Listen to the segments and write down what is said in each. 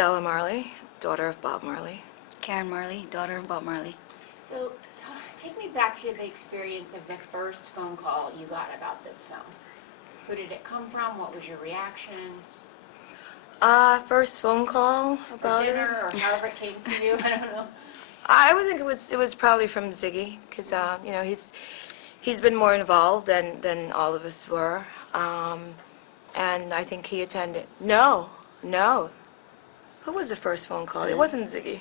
Cedella-Marley, daughter of Bob Marley. Karen Marley, daughter of Bob Marley. So, take me back to the experience of the first phone call you got about this film. Who did it come from? What was your reaction? First phone call about it. Dinner, or however it came to you. I don't know. I would think it was probably from Ziggy, because you know, he's been more involved than all of us were, and I think he attended. No. Who was the first phone call? It wasn't Ziggy.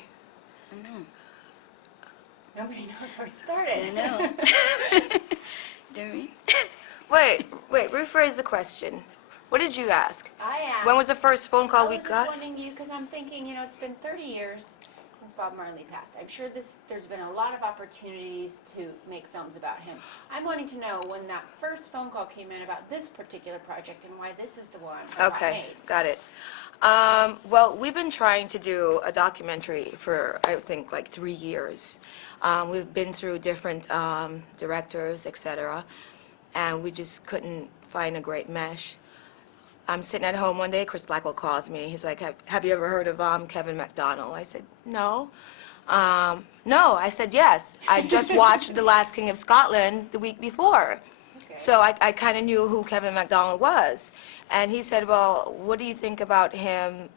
I don't know. Nobody knows where it started. I know. Do we? Wait, rephrase the question. What did you ask? I asked. When was the first phone call we I was got? just wondering you, because I'm thinking, you know, it's been 30 years since Bob Marley passed. I'm sure there's been a lot of opportunities to make films about him. I'm wanting to know when that first phone call came in about this particular project and why this is the one that got made. Got it. Well, we've been trying to do a documentary for, I think, like 3 years. We've been through different directors, etc., and we just couldn't find a great mesh. I'm sitting at home one day, Chris Blackwell calls me. He's like, have you ever heard of Kevin Macdonald? I said, no. No, I said, yes. I just watched The Last King of Scotland the week before. Okay. So I kind of knew who Kevin Macdonald was. And he said, well, what do you think about him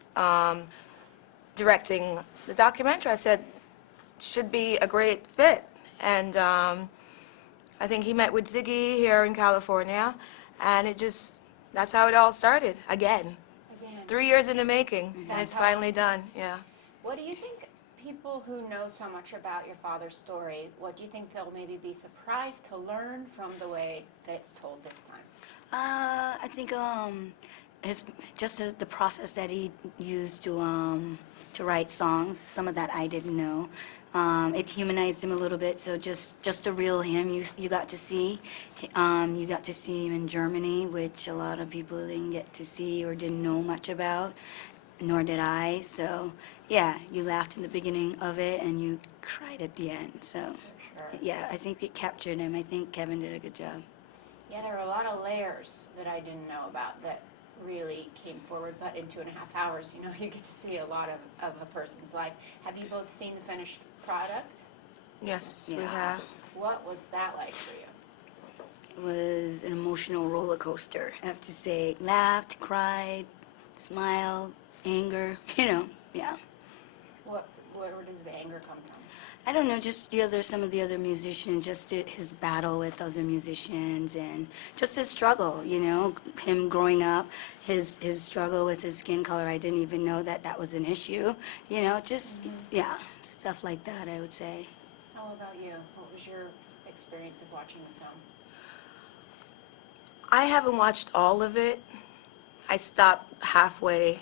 directing the documentary? I said, should be a great fit. And I think he met with Ziggy here in California, and that's how it all started, again. 3 years in the making, and it's finally done, yeah. What do you think people who know so much about your father's story, what do you think they'll maybe be surprised to learn from the way that it's told this time? I think the process that he used to write songs, some of that I didn't know. It humanized him a little bit, so just a real him you got to see. You got to see him in Germany, which a lot of people didn't get to see or didn't know much about, nor did I. So yeah, you laughed in the beginning of it and you cried at the end. So Sure. yeah, I think it captured him. I think Kevin did a good job. Yeah, there are a lot of layers that I didn't know about that really came forward, but in 2.5 hours, you know, you get to see a lot of a person's life. Have you both seen the finished product? Yes, we Yeah. have. What was that like for you? It was an emotional roller coaster, I have to say. Laughed, cried, smiled, anger, you know, yeah. Where does the anger come from? I don't know, just some of the other musicians, just his battle with other musicians and just his struggle, you know, him growing up, his struggle with his skin color. I didn't even know that was an issue, you know, just, yeah, stuff like that, I would say. How about you? What was your experience of watching the film? I haven't watched all of it. I stopped halfway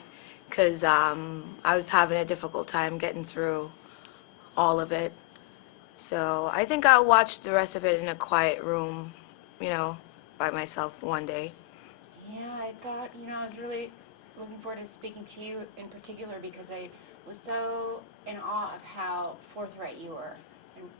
because I was having a difficult time getting through all of it. So I think I'll watch the rest of it in a quiet room, you know, by myself one day. Yeah, I thought, you know, I was really looking forward to speaking to you in particular because I was so in awe of how forthright you were and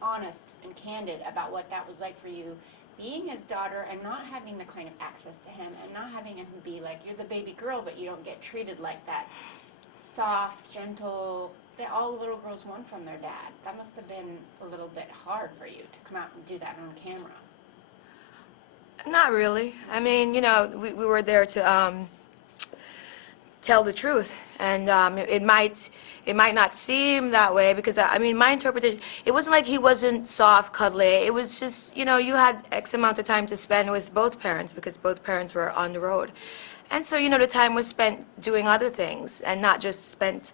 honest and candid about what that was like for you, being his daughter and not having the kind of access to him and not having him be like, you're the baby girl, but you don't get treated like that. Soft, gentle, that all little girls want from their dad. That must have been a little bit hard for you to come out and do that on camera. Not really. I mean, you know, we were there to tell the truth, and it might not seem that way because I mean, my interpretation, it wasn't like he wasn't soft, cuddly. It was just, you know, you had X amount of time to spend with both parents because both parents were on the road, and so, you know, the time was spent doing other things and not just spent,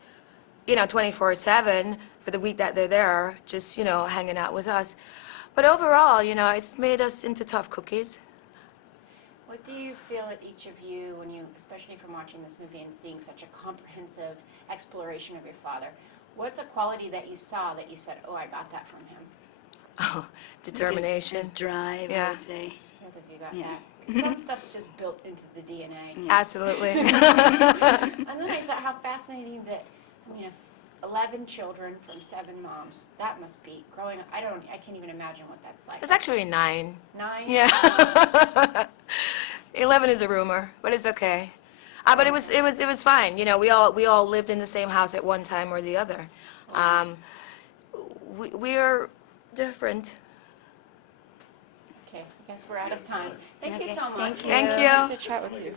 you know, 24/7 for the week that they're there, just, you know, hanging out with us. But overall, you know, it's made us into tough cookies. What do you feel at each of you when you, especially from watching this movie and seeing such a comprehensive exploration of your father, what's a quality that you saw that you said, oh, I got that from him? Oh, determination. His drive, Yeah. I would say. Both of you got Yeah. that. 'Cause some stuff's just built into the DNA. Yeah. Absolutely. And then I thought how fascinating that, I mean, 11 children from 7 moms, that must be growing up. I can't even imagine what that's like. It's actually 9. 9? Yeah. 11 is a rumor, but it's okay. But it was fine. You know, we all lived in the same house at one time or the other. We are different. Okay, I guess we're out of time. Thank you Okay, so much. thank you. Thank you. Nice to chat with you.